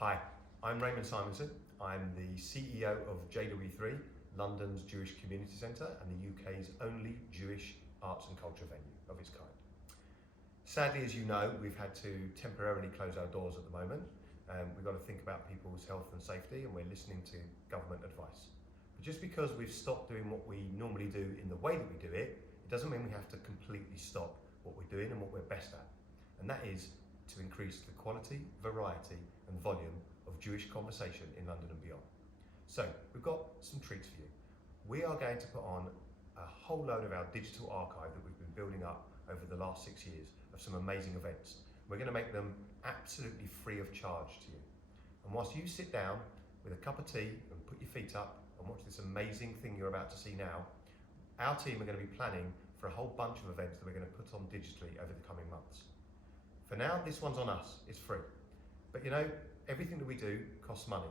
Hi, I'm Raymond Simonson. I'm the CEO of JW3, London's Jewish Community Centre and the UK's only Jewish arts and culture venue of its kind. Sadly, as you know, we've had to temporarily close our doors at the moment. We've got to think about people's health and safety, and we're listening to government advice. But just because we've stopped doing what we normally do in the way that we do it, it doesn't mean we have to completely stop what we're doing and what we're best at. And that is to increase the quality, variety and volume of Jewish conversation in London and beyond. So we've got some treats for you. We are going to put on a whole load of our digital archive that we've been building up over the last 6 years of some amazing events. We're going to make them absolutely free of charge to you. And whilst you sit down with a cup of tea and put your feet up and watch this amazing thing you're about to see now, our team are going to be planning for a whole bunch of events that we're going to put on digitally over the coming months. For now, this one's on us, it's free. But you know, everything that we do costs money.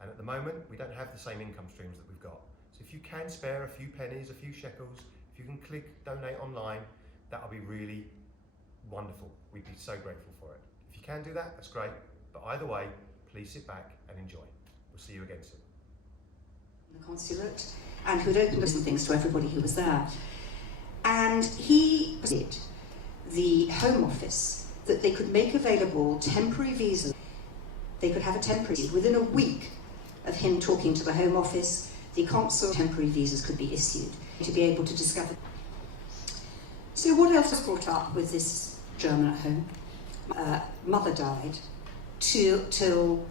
And at the moment, we don't have the same income streams that we've got. So if you can spare a few pennies, a few shekels, if you can click donate online, that'll be really wonderful. We'd be so grateful for it. If you can do that, that's great. But either way, please sit back and enjoy. We'll see you again soon. The consulate, and who'd opened up some things to everybody who was there. And he did the Home Office that they could make available temporary visas. They could have a temporary, within a week of him talking to the Home Office, the consul temporary visas could be issued to be able to discover. So what else was brought up with this German at home? Mother died till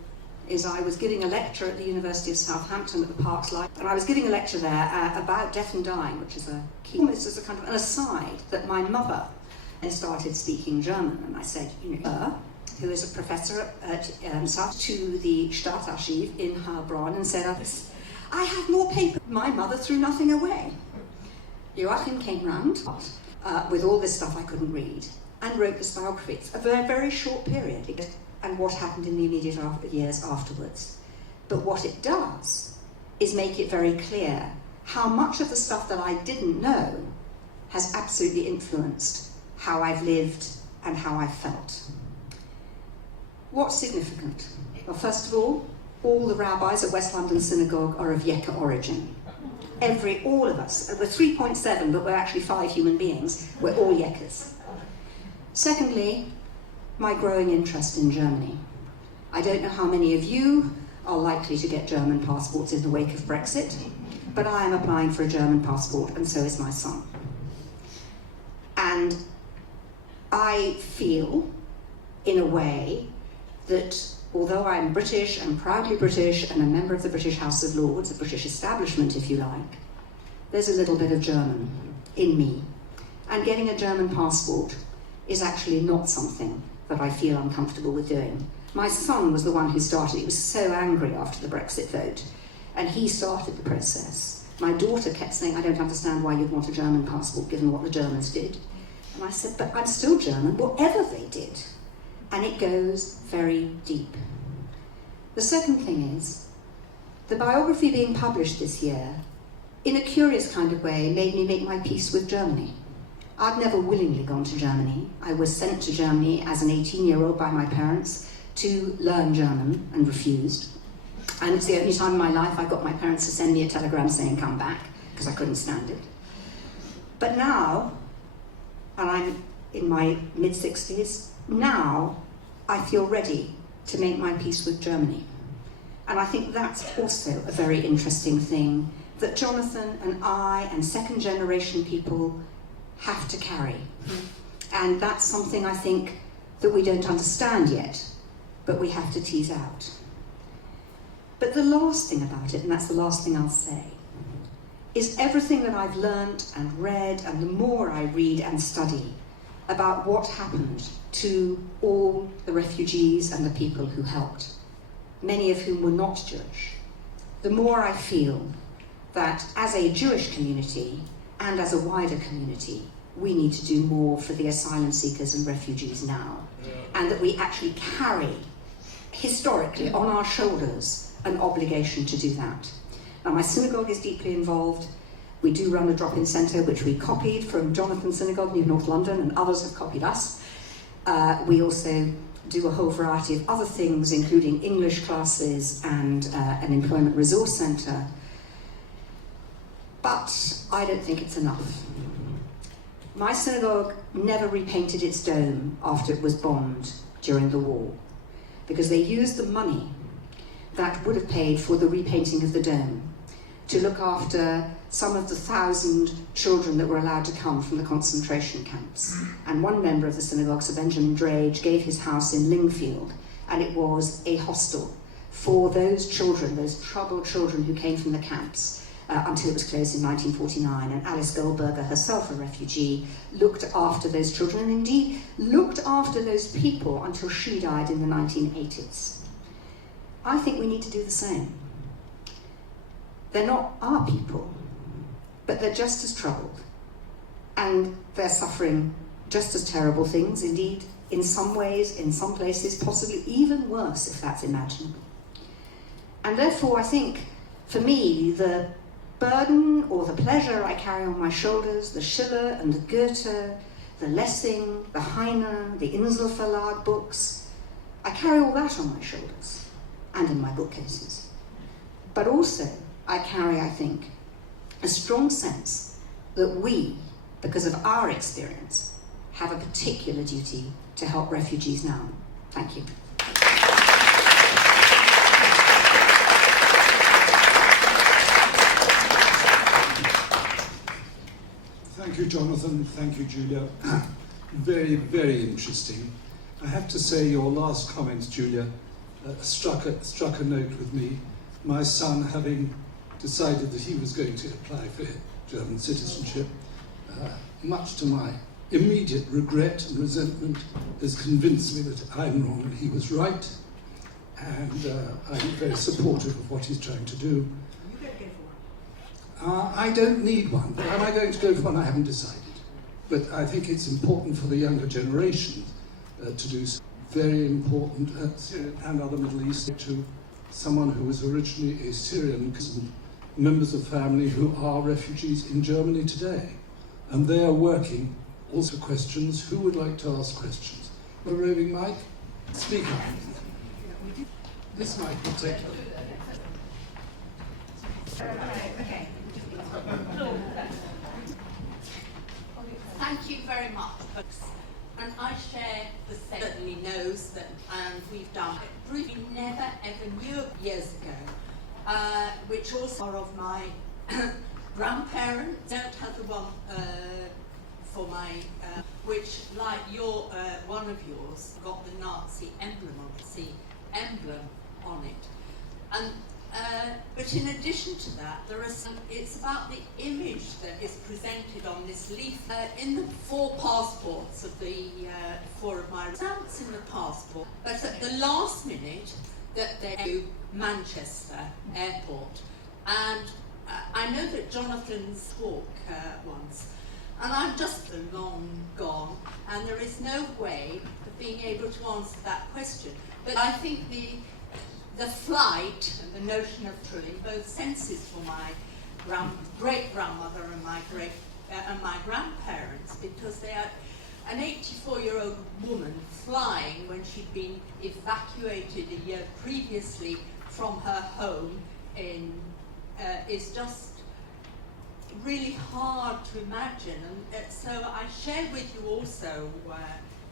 is I was giving a lecture at the University of Southampton at the Parks Library, and I was giving a lecture there about death and dying, which is a key, almost as a kind of an aside, that my mother started speaking German, and I said, you know, who is a professor at South to the Staatsarchiv in Heilbronn, and said, I have more paper. My mother threw nothing away. Joachim came round with all this stuff I couldn't read and wrote this biography. It's a very, very short period, and what happened in the immediate years afterwards. But what it does is make it very clear how much of the stuff that I didn't know has absolutely influenced how I've lived and how I've felt. What's significant? Well, first of all the rabbis at West London Synagogue are of Yekka origin. All of us, we're 3.7, but we're actually 5 human beings. We're all Yekkas. Secondly, my growing interest in Germany. I don't know how many of you are likely to get German passports in the wake of Brexit, but I am applying for a German passport, and so is my son. And I feel, in a way, that although I'm British and proudly British and a member of the British House of Lords, the British establishment if you like, there's a little bit of German in me. And getting a German passport is actually not something that I feel uncomfortable with doing. My son was the one who started. He was so angry after the Brexit vote, and he started the process. My daughter kept saying, I don't understand why you'd want a German passport given what the Germans did. And I said, but I'm still German, whatever they did. And it goes very deep. The second thing is, the biography being published this year, in a curious kind of way, made me make my peace with Germany. I'd never willingly gone to Germany. I was sent to Germany as an 18-year-old by my parents to learn German and refused. And it's the only time in my life I got my parents to send me a telegram saying come back, because I couldn't stand it. But now, and I'm in my mid-60s, now I feel ready to make my peace with Germany. And I think that's also a very interesting thing that Jonathan and I and second generation people have to carry. And that's something I think that we don't understand yet, but we have to tease out. But the last thing about it, and that's the last thing I'll say, is everything that I've learned and read, and the more I read and study about what happened to all the refugees and the people who helped, many of whom were not Jewish, the more I feel that as a Jewish community and as a wider community, we need to do more for the asylum seekers and refugees now, and that we actually carry, historically, on our shoulders, an obligation to do that. Now, my synagogue is deeply involved. We do run a drop-in centre, which we copied from Jonathan's synagogue, New North London, and others have copied us. We also do a whole variety of other things, including English classes and an employment resource centre. But I don't think it's enough. My synagogue never repainted its dome after it was bombed during the war, because they used the money that would have paid for the repainting of the dome to look after some of the 1,000 children that were allowed to come from the concentration camps. And one member of the synagogue, Sir Benjamin Drage, gave his house in Lingfield, and it was a hostel for those children, those troubled children who came from the camps, until it was closed in 1949. And Alice Goldberger, herself a refugee, looked after those children, and indeed looked after those people until she died in the 1980s. I think we need to do the same. They're not our people, but they're just as troubled, and they're suffering just as terrible things, indeed, in some ways, in some places, possibly even worse, if that's imaginable. And therefore, I think, for me, the burden or the pleasure I carry on my shoulders, the Schiller and the Goethe, the Lessing, the Heine, the Insel Verlag books, I carry all that on my shoulders and in my bookcases. But also, I carry, I think, a strong sense that we, because of our experience, have a particular duty to help refugees now. Thank you. Thank you, Jonathan. Thank you, Julia. Very, very interesting. I have to say your last comments, Julia, struck a note with me. My son, having decided that he was going to apply for German citizenship, much to my immediate regret and resentment, has convinced me that I'm wrong and he was right, and I'm very supportive of what he's trying to do. You don't go for one. I don't need one, but am I going to go for one? I haven't decided. But I think it's important for the younger generation to do very important Syrian and other Middle East to someone who was originally a Syrian, members of family who are refugees in Germany today. And they are working also questions. Who would like to ask questions? A roving mic? Speak up. This mic will take you. Okay. Thank you very much, folks. And I share the same. Certainly knows that, and we've done it. Briefly, never ever knew years ago, which also are of my grandparents. Don't have the one for my, which, like your one of yours, got the Nazi emblem on it, and. But in addition to that, there are some. It's about the image that is presented on this leaf. In the 4 passports of the 4 of my stamps in the passport, but at the last minute that they do Manchester Airport, and I know that Jonathan spoke once, and I'm just long gone, and there is no way of being able to answer that question. But I think the flight and the notion of truth in both senses for my great-grandmother and my grandparents, because they are an 84-year-old woman flying when she'd been evacuated a year previously from her home is just really hard to imagine. And so I share with you also,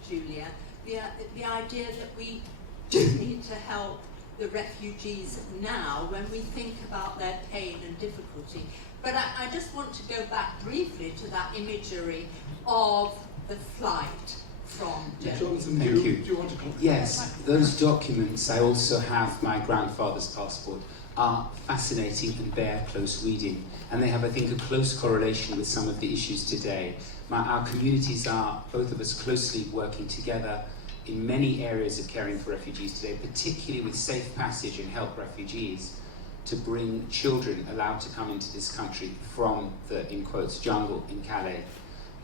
Julia, the idea that we do need to help the refugees now when we think about their pain and difficulty. But I just want to go back briefly to that imagery of the flight from Germany. Jonathan, Thank you. Do you want to comment? Yes, those documents, I also have my grandfather's passport, are fascinating and bear close reading. And they have, I think, a close correlation with some of the issues today. Our communities are, both of us, closely working together in many areas of caring for refugees today, particularly with safe passage and help refugees to bring children allowed to come into this country from the, in quotes, jungle in Calais.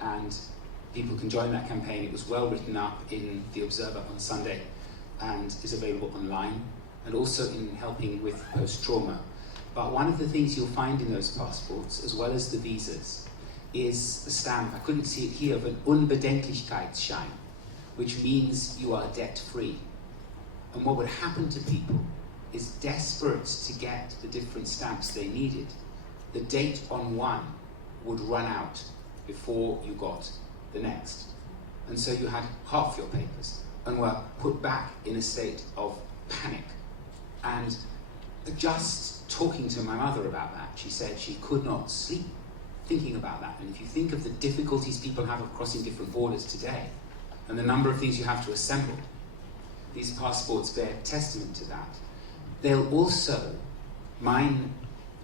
And people can join that campaign. It was well written up in The Observer on Sunday and is available online, and also in helping with post-trauma. But one of the things you'll find in those passports, as well as the visas, is the stamp, I couldn't see it here, of an Unbedenklichkeitsschein, which means you are debt-free. And what would happen to people is, desperate to get the different stamps they needed, the date on one would run out before you got the next. And so you had half your papers and were put back in a state of panic. And just talking to my mother about that, she said she could not sleep thinking about that. And if you think of the difficulties people have of crossing different borders today, and the number of things you have to assemble, these passports bear testament to that. They'll also, my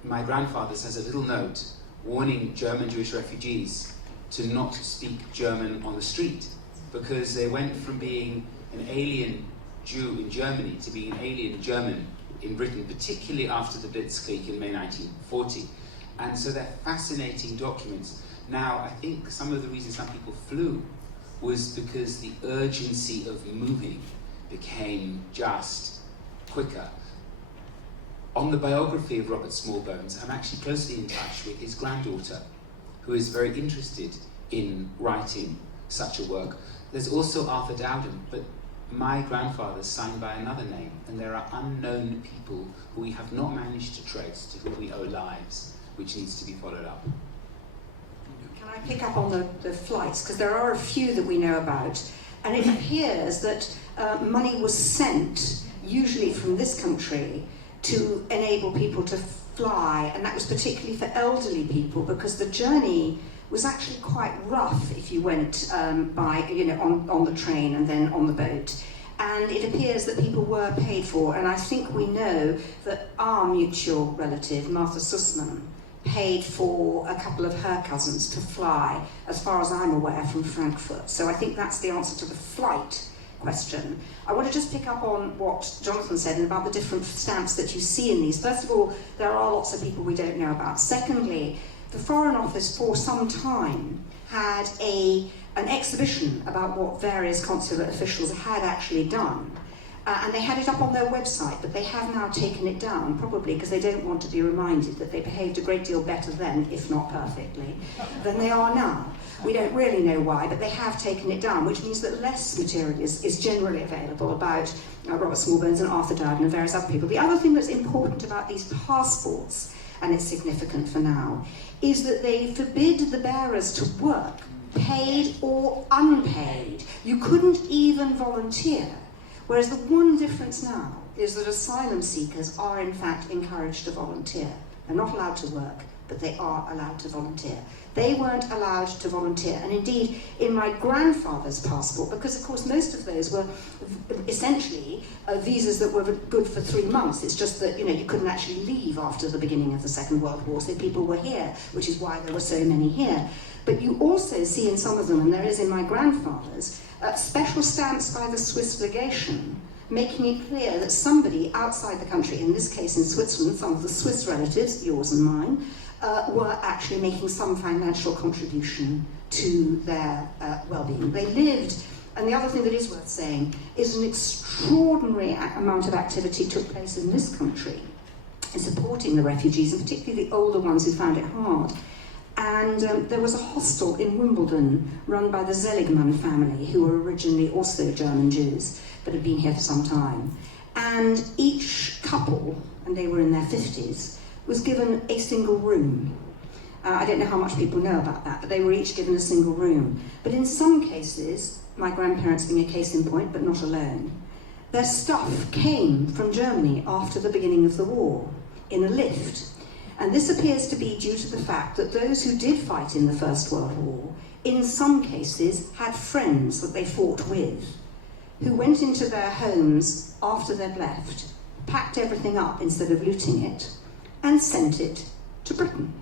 grandfather's has a little note warning German Jewish refugees to not speak German on the street, because they went from being an alien Jew in Germany to being an alien German in Britain, particularly after the Blitzkrieg in May 1940. And so they're fascinating documents. Now, I think some of the reasons some people flew was because the urgency of moving became just quicker. On the biography of Robert Smallbones, I'm actually closely in touch with his granddaughter, who is very interested in writing such a work. There's also Arthur Dowden, but my grandfather's signed by another name, and there are unknown people who we have not managed to trace, to whom we owe lives, which needs to be followed up. Can I pick up on the flights? Because there are a few that we know about, and it appears that money was sent, usually from this country, to enable people to fly, and that was particularly for elderly people, because the journey was actually quite rough if you went by, on the train and then on the boat. And it appears that people were paid for, and I think we know that our mutual relative, Martha Sussman, paid for a couple of her cousins to fly, as far as I'm aware, from Frankfurt. So I think that's the answer to the flight question. I want to just pick up on what Jonathan said about the different stamps that you see in these. First of all, there are lots of people we don't know about. Secondly, the Foreign Office for some time had an exhibition about what various consular officials had actually done. And they had it up on their website, but they have now taken it down, probably because they don't want to be reminded that they behaved a great deal better then, if not perfectly, than they are now. We don't really know why, but they have taken it down, which means that less material is generally available about Robert Smallbones and Arthur Dowden and various other people. The other thing that's important about these passports, and it's significant for now, is that they forbid the bearers to work, paid or unpaid. You couldn't even volunteer. Whereas the one difference now is that asylum seekers are in fact encouraged to volunteer. They're not allowed to work, but they are allowed to volunteer. They weren't allowed to volunteer, and indeed in my grandfather's passport, because of course most of those were essentially visas that were good for 3 months. It's just that you couldn't actually leave after the beginning of the Second World War, so people were here, which is why there were so many here. But you also see in some of them, and there is in my grandfather's, special stamps by the Swiss legation, making it clear that somebody outside the country, in this case in Switzerland, some of the Swiss relatives, yours and mine, were actually making some financial contribution to their well-being. They lived, and the other thing that is worth saying is an extraordinary amount of activity took place in this country in supporting the refugees, and particularly the older ones who found it hard. And there was a hostel in Wimbledon run by the Seligman family, who were originally also German Jews, but had been here for some time. And each couple, and they were in their 50s, was given a single room. I don't know how much people know about that, but they were each given a single room. But in some cases, my grandparents being a case in point, but not alone, their stuff came from Germany after the beginning of the war, in a lift. And this appears to be due to the fact that those who did fight in the First World War, in some cases, had friends that they fought with, who went into their homes after they'd left, packed everything up instead of looting it, and sent it to Britain.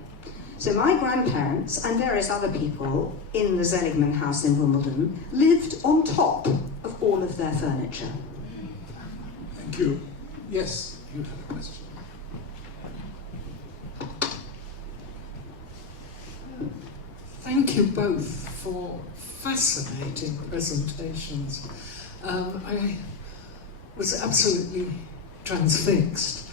So my grandparents and various other people in the Seligman house in Wimbledon lived on top of all of their furniture. Thank you. Yes, you have a question. Thank you both for fascinating presentations. I was absolutely transfixed.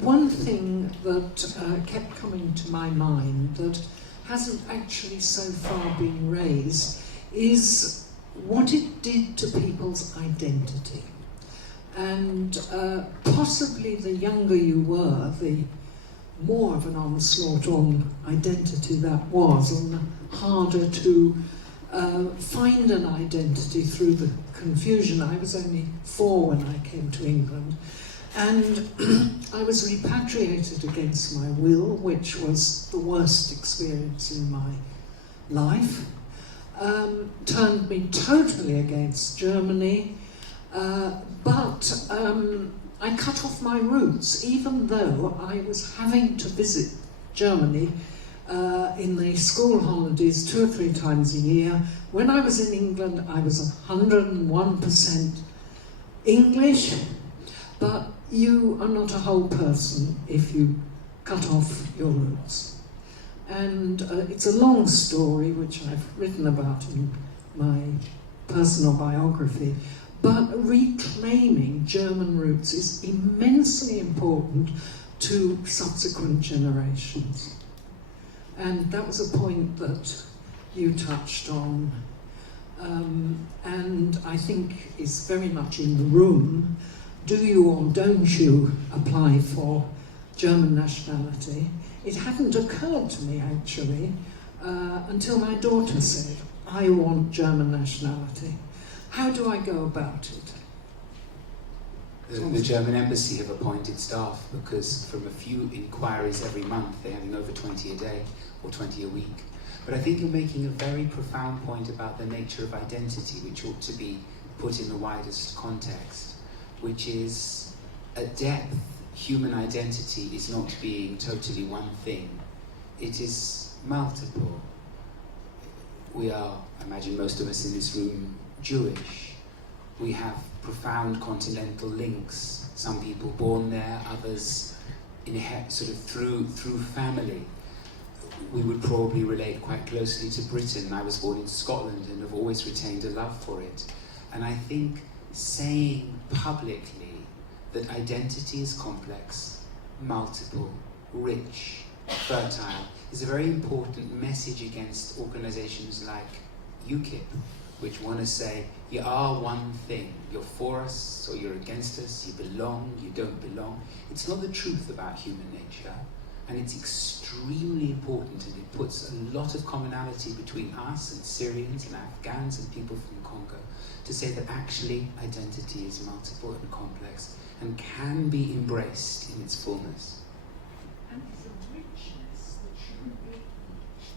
One thing that kept coming to my mind that hasn't actually so far been raised is what it did to people's identity. And possibly the younger you were, the more of an onslaught on identity that was, and the harder to find an identity through the confusion. I was only 4 when I came to England, and I was repatriated against my will, which was the worst experience in my life. Turned me totally against Germany, but I cut off my roots, even though I was having to visit Germany in the school holidays 2 or 3 times a year. When I was in England, I was 101% English, but you are not a whole person if you cut off your roots. And it's a long story, which I've written about in my personal biography, but reclaiming German roots is immensely important to subsequent generations. And that was a point that you touched on, and I think is very much in the room. Do you or don't you apply for German nationality? It hadn't occurred to me, actually, until my daughter said, I want German nationality. How do I go about it? The German embassy have appointed staff, because from a few inquiries every month, they're having over 20 a day or 20 a week. But I think you're making a very profound point about the nature of identity, which ought to be put in the widest context, which is, at depth, human identity is not being totally one thing. It is multiple. We are, I imagine most of us in this room, Jewish. We have profound continental links. Some people born there, others sort of through family. We would probably relate quite closely to Britain. I was born in Scotland and have always retained a love for it. And I think saying publicly that identity is complex, multiple, rich, fertile, is a very important message against organisations like UKIP, which want to say, you are one thing, you're for us or you're against us, you belong, you don't belong. It's not the truth about human nature, and it's extremely important, and it puts a lot of commonality between us and Syrians and Afghans and people from Congo, to say that actually identity is multiple and complex and can be embraced in its fullness. And it's a richness that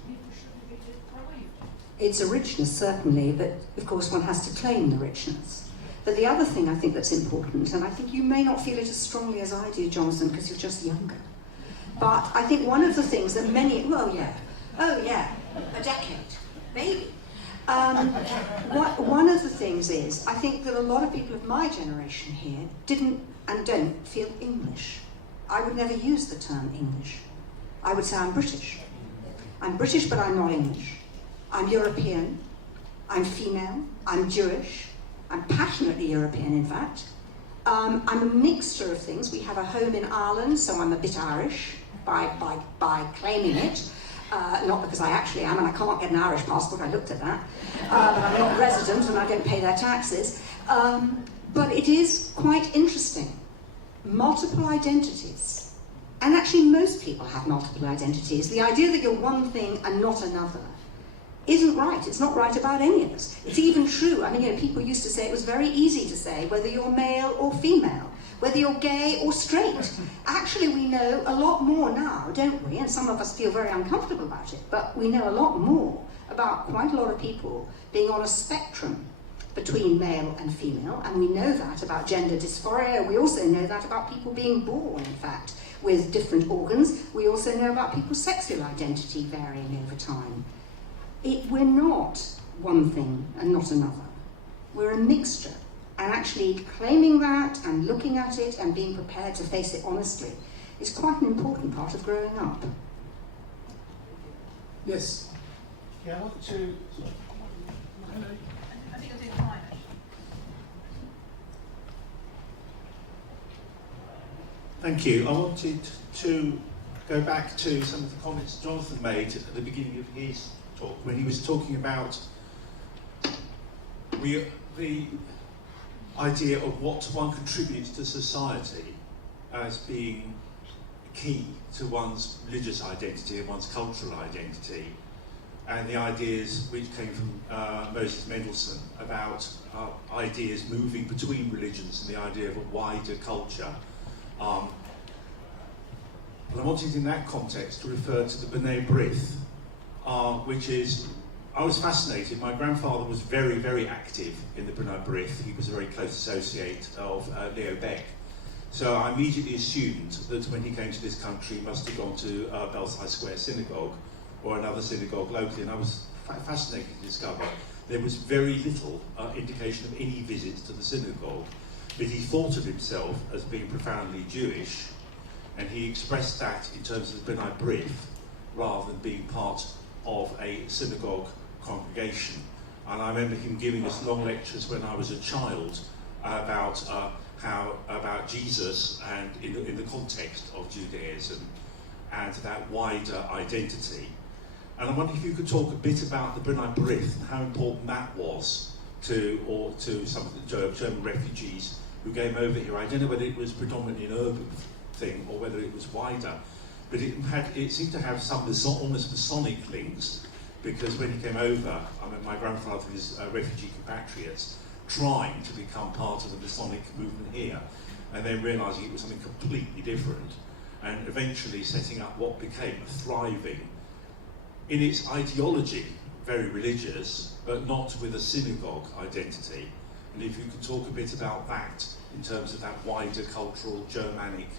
people shouldn't be deprived of. It's a richness, certainly, but of course one has to claim the richness. But the other thing I think that's important, and I think you may not feel it as strongly as I do, Jonathan, because you're just younger, but I think one of the things that many, a decade, maybe. One of the things is, I think that a lot of people of my generation here didn't and don't feel English. I would never use the term English. I would say I'm British. I'm British, but I'm not English. I'm European, I'm female, I'm Jewish, I'm passionately European, in fact. I'm a mixture of things. We have a home in Ireland, so I'm a bit Irish by claiming it. Not because I actually am, and I can't get an Irish passport, I looked at that. But I'm not resident and I don't pay their taxes. But it is quite interesting. Multiple identities. And actually most people have multiple identities. The idea that you're one thing and not another isn't right. It's not right about any of us. It's even true. I mean, people used to say it was very easy to say whether you're male or female, whether you're gay or straight. Actually, we know a lot more now, don't we? And some of us feel very uncomfortable about it, but we know a lot more about quite a lot of people being on a spectrum between male and female, and we know that about gender dysphoria. We also know that about people being born, in fact, with different organs. We also know about people's sexual identity varying over time. We're not one thing and not another. We're a mixture. And actually claiming that and looking at it and being prepared to face it honestly is quite an important part of growing up. Yes. Yeah, I want to. I think I'm doing fine, actually. Thank you. I wanted to go back to some of the comments Jonathan made at the beginning of his talk, when he was talking about the idea of what one contributes to society as being key to one's religious identity and one's cultural identity, and the ideas which came from Moses Mendelssohn about ideas moving between religions and the idea of a wider culture. And I wanted in that context to refer to the B'nai B'rith, which is, I was fascinated. My grandfather was very, very active in the B'nai B'rith. He was a very close associate of Leo Beck. So I immediately assumed that when he came to this country, he must have gone to Belsize Square Synagogue or another synagogue locally, and I was fascinated to discover there was very little indication of any visits to the synagogue, but he thought of himself as being profoundly Jewish, and he expressed that in terms of the B'nai B'rith rather than being part of a synagogue congregation. And I remember him giving us long lectures when I was a child about about Jesus and in the context of Judaism and that wider identity. And I wonder if you could talk a bit about the B'nai B'rith and how important that was to some of the German refugees who came over here. I don't know whether it was predominantly an urban thing or whether it was wider, but it seemed to have some almost Masonic links, because when he came over, I mean, my grandfather was refugee compatriots trying to become part of the Masonic movement here, and then realising it was something completely different, and eventually setting up what became a thriving, in its ideology, very religious, but not with a synagogue identity. And if you could talk a bit about that in terms of that wider cultural Germanic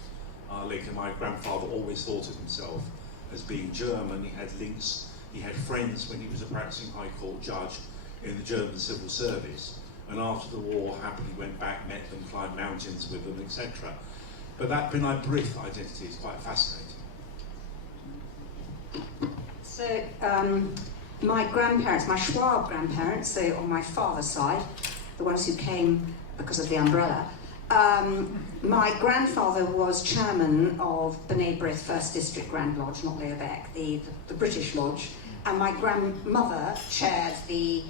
link. And my grandfather always thought of himself as being German. He had links, he had friends when he was a practicing High Court judge in the German civil service. And after the war, happily went back, met them, climbed mountains with them, etc. But that B'nai B'rith identity is quite fascinating. So, my grandparents, my Schwab grandparents, so on my father's side, the ones who came because of the umbrella, my grandfather was chairman of B'nai B'rith First District Grand Lodge, not Leo Beck, the British Lodge, and my grandmother chaired the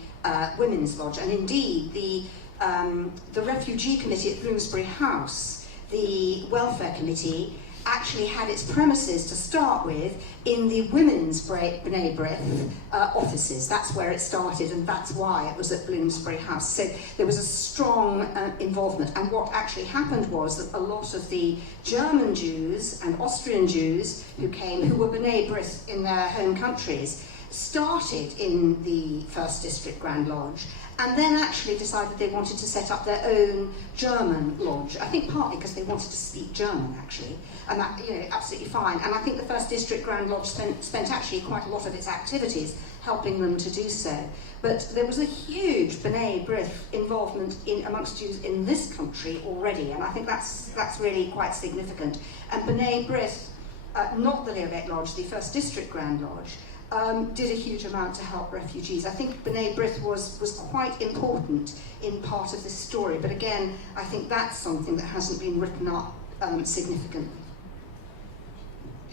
Women's Lodge, and indeed the Refugee Committee at Bloomsbury House, the Welfare Committee, actually had its premises to start with in the Women's B'nai B'rith offices. That's where it started, and that's why it was at Bloomsbury House. So there was a strong involvement, and what actually happened was that a lot of the German Jews and Austrian Jews who came, who were B'nai B'rith in their home countries, started in the First District Grand Lodge, and then actually decided they wanted to set up their own German lodge. I think partly because they wanted to speak German, actually, and that, you know, absolutely fine. And I think the First District Grand Lodge spent actually quite a lot of its activities helping them to do so. But there was a huge B'nai B'rith involvement amongst Jews in this country already, and I think that's really quite significant. And B'nai B'rith, not the Leo Beck Lodge, the First District Grand Lodge, did a huge amount to help refugees. I think B'nai B'rith was quite important in part of this story, but again, I think that's something that hasn't been written up significantly.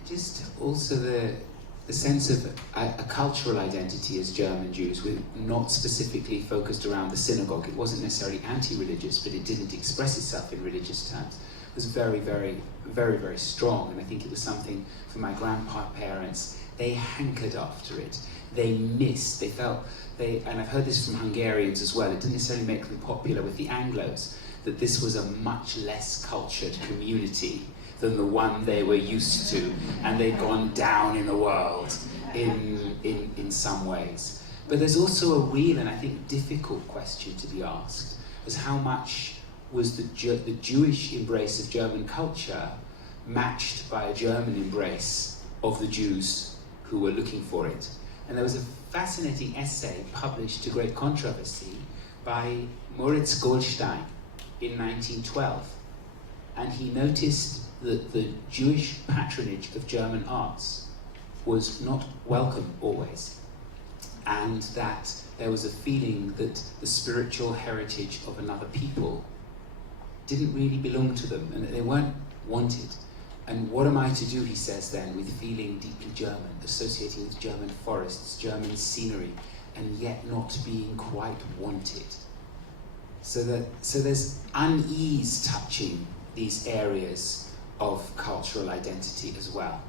Just also the sense of a cultural identity as German Jews, with not specifically focused around the synagogue. It wasn't necessarily anti-religious, but it didn't express itself in religious terms. It was very, very, very, very strong, and I think it was something for my grandparents. They hankered after it. They missed. They felt and I've heard this from Hungarians as well. It didn't necessarily make them popular with the Anglos, that this was a much less cultured community than the one they were used to, and they'd gone down in the world in some ways. But there's also a real and I think difficult question to be asked, as how much was the Jewish embrace of German culture matched by a German embrace of the Jews who were looking for it. And there was a fascinating essay published to great controversy by Moritz Goldstein in 1912. And he noticed that the Jewish patronage of German arts was not welcome always, and that there was a feeling that the spiritual heritage of another people didn't really belong to them, and that they weren't wanted. And what am I to do, he says then, with feeling deeply German, associating with German forests, German scenery, and yet not being quite wanted? So there's unease touching these areas of cultural identity as well.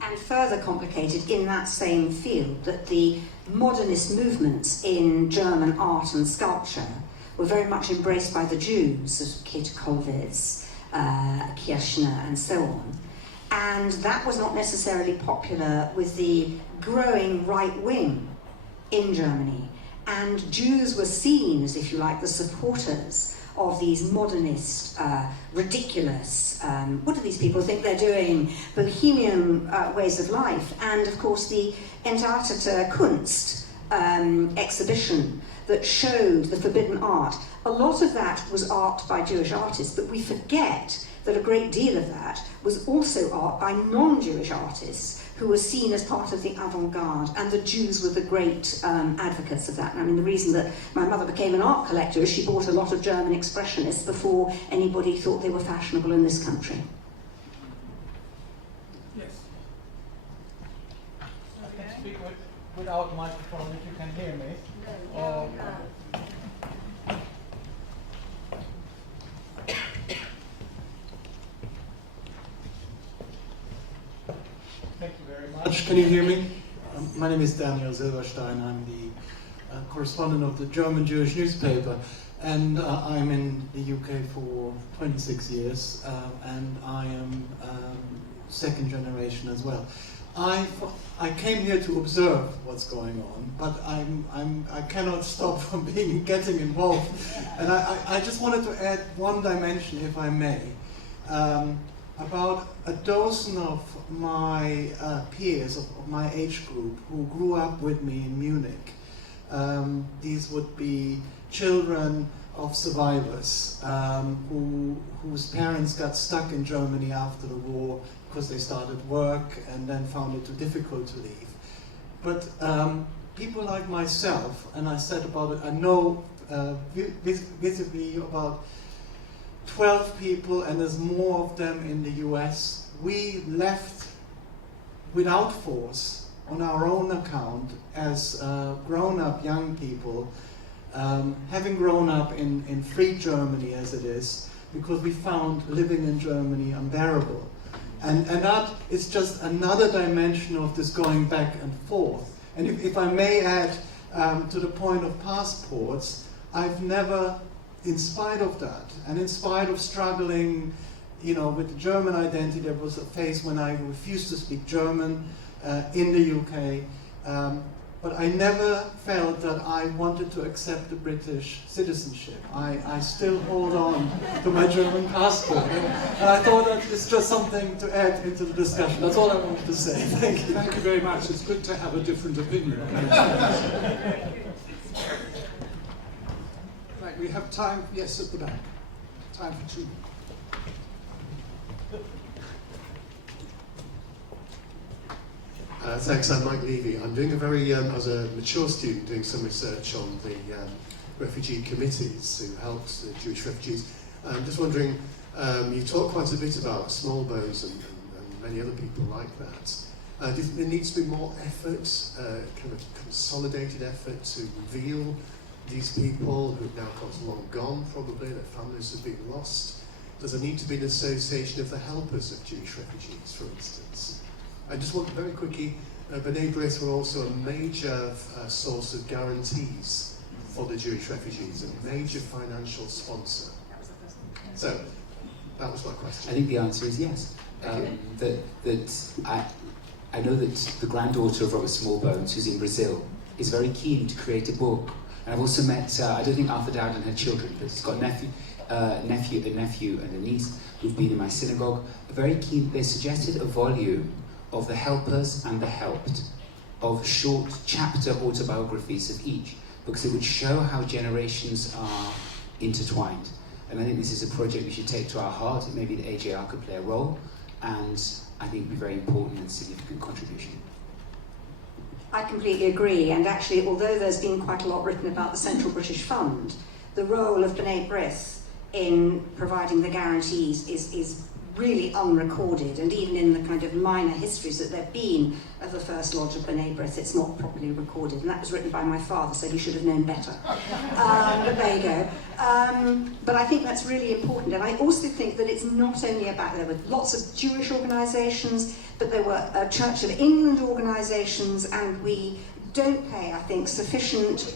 And further complicated in that same field, that the modernist movements in German art and sculpture were very much embraced by the Jews, of Käthe Kollwitz, Kirchner, and so on. And that was not necessarily popular with the growing right wing in Germany. And Jews were seen as, if you like, the supporters of these modernist, ridiculous, what do these people think they're doing, bohemian ways of life. And of course the Entartete Kunst exhibition that showed the forbidden art, a lot of that was art by Jewish artists, but we forget that a great deal of that was also art by non-Jewish artists who were seen as part of the avant-garde, and the Jews were the great advocates of that. And I mean, the reason that my mother became an art collector is she bought a lot of German expressionists before anybody thought they were fashionable in this country. Yes. I can speak without microphone if you can hear me. Thank you very much. Can you hear me? My name is Daniel Silberstein. I'm the correspondent of the German Jewish newspaper, and I'm in the UK for 26 years, and I am second generation as well. I came here to observe what's going on, but I cannot stop from getting involved, and I just wanted to add one dimension, if I may. About a dozen of my peers of my age group who grew up with me in Munich. These would be children of survivors whose parents got stuck in Germany after the war because they started work and then found it too difficult to leave. But people like myself, and I said about it, I know visibly about 12 people, and there's more of them in the US. We left without force on our own account as grown-up young people, having grown up in free Germany as it is, because we found living in Germany unbearable. And that is just another dimension of this going back and forth. And if I may add to the point of passports, I've never, in spite of that, and in spite of struggling, with the German identity, there was a phase when I refused to speak German in the UK, but I never felt that I wanted to accept the British citizenship. I still hold on to my German passport, and I thought that it's just something to add into the discussion. That's all I wanted to say. Thank you. Thank you very much. It's good to have a different opinion. Right, we have time, yes, at the back. Time for two. Thanks, I'm Mike Levy. I'm doing as a mature student, doing some research on the refugee committees who helped the Jewish refugees. I'm just wondering, you talk quite a bit about small bones and many other people like that. Do you think there needs to be more effort, kind of consolidated effort to reveal these people who've now long gone, probably, their families have been lost? Does there need to be an association of the helpers of Jewish refugees, for instance? I just want very quickly, B'nai B'rith were also a major source of guarantees for the Jewish refugees, a major financial sponsor. So, that was my question. I think the answer is yes. I know that the granddaughter of Robert Smallbones, who's in Brazil, is very keen to create a book. And I've also met, I don't think Arthur Dowden had children, but he's got a nephew and a niece who've been in my synagogue. Very keen, they suggested a volume of the helpers and the helped, of short chapter autobiographies of each, because it would show how generations are intertwined. And I think this is a project we should take to our heart. Maybe the AJR could play a role, and I think it would be very important and significant contribution. I completely agree, and actually, although there's been quite a lot written about the Central British Fund, the role of B'nai B'rith in providing the guarantees is really unrecorded, and even in the kind of minor histories that there have been of the first lodge of B'nai B'rith, it's not properly recorded, and that was written by my father, so he should have known better. But there you go. But I think that's really important, and I also think that it's not only about, there were lots of Jewish organisations, but there were Church of England organisations, and we don't pay, I think, sufficient.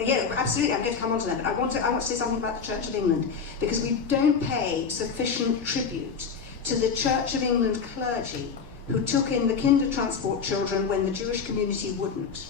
Yeah, absolutely, I'm going to come on to that, but I want to say something about the Church of England, because we don't pay sufficient tribute to the Church of England clergy who took in the Kindertransport children when the Jewish community wouldn't,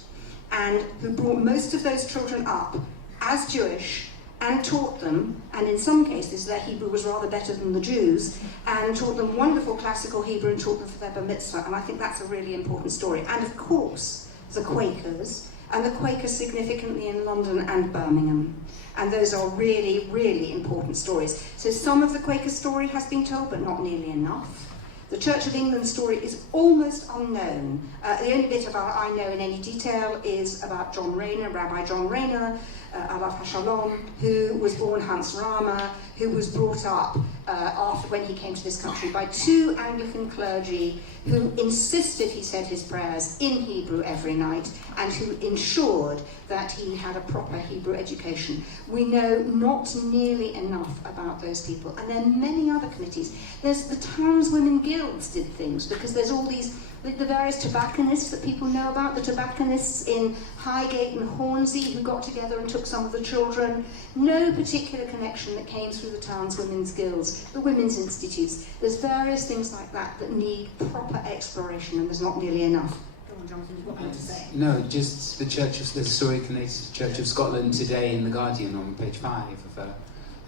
and who brought most of those children up as Jewish and taught them, and in some cases their Hebrew was rather better than the Jews, and taught them wonderful classical Hebrew and taught them for their bar mitzvah, and I think that's a really important story. And of course, the Quakers, and the Quakers significantly in London and Birmingham. And those are really, really important stories. So some of the Quaker story has been told, but not nearly enough. The Church of England story is almost unknown. The only bit about I know in any detail is about John Rayner, Rabbi John Rayner, Alav HaShalom, who was born Hans Rama, who was brought up after when he came to this country by two Anglican clergy who insisted he said his prayers in Hebrew every night and who ensured that he had a proper Hebrew education. We know not nearly enough about those people, and there are many other committees. There's the townswomen guilds did things, because there's all these, the various tobacconists that people know about, the tobacconists in Highgate and Hornsey who got together and took some of the children. No particular connection that came through the townswomen's guilds, the women's institutes. There's various things like that that need proper exploration, and there's not nearly enough. Go on, Jonathan, you've got more to say. No, just the Church of, there's a story connected to the Church of Scotland today in The Guardian on page 5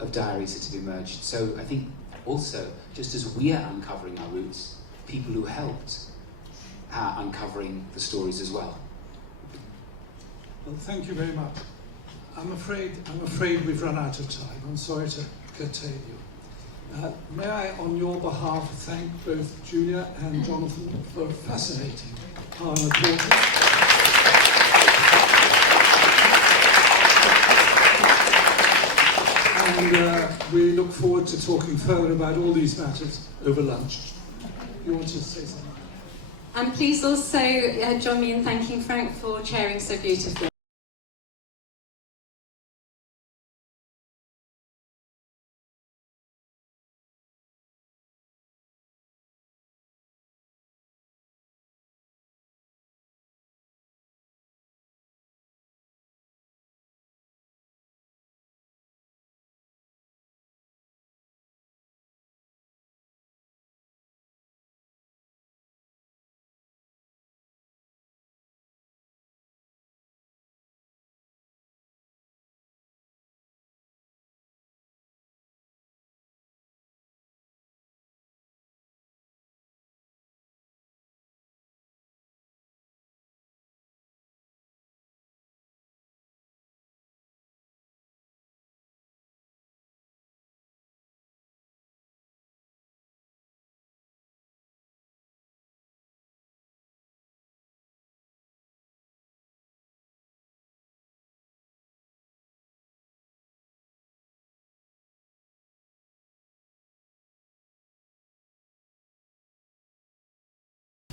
of diaries that have emerged. So I think also, just as we are uncovering our roots, people who helped are uncovering the stories as well. Well, thank you very much. I'm afraid we've run out of time. I'm sorry to curtail you. May I, on your behalf, thank both Julia and Jonathan for fascinating our reporting. And we look forward to talking further about all these matters over lunch. You want to say something? And please also join me in thanking Frank for chairing so beautifully.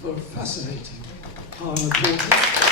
For fascinating our reporting.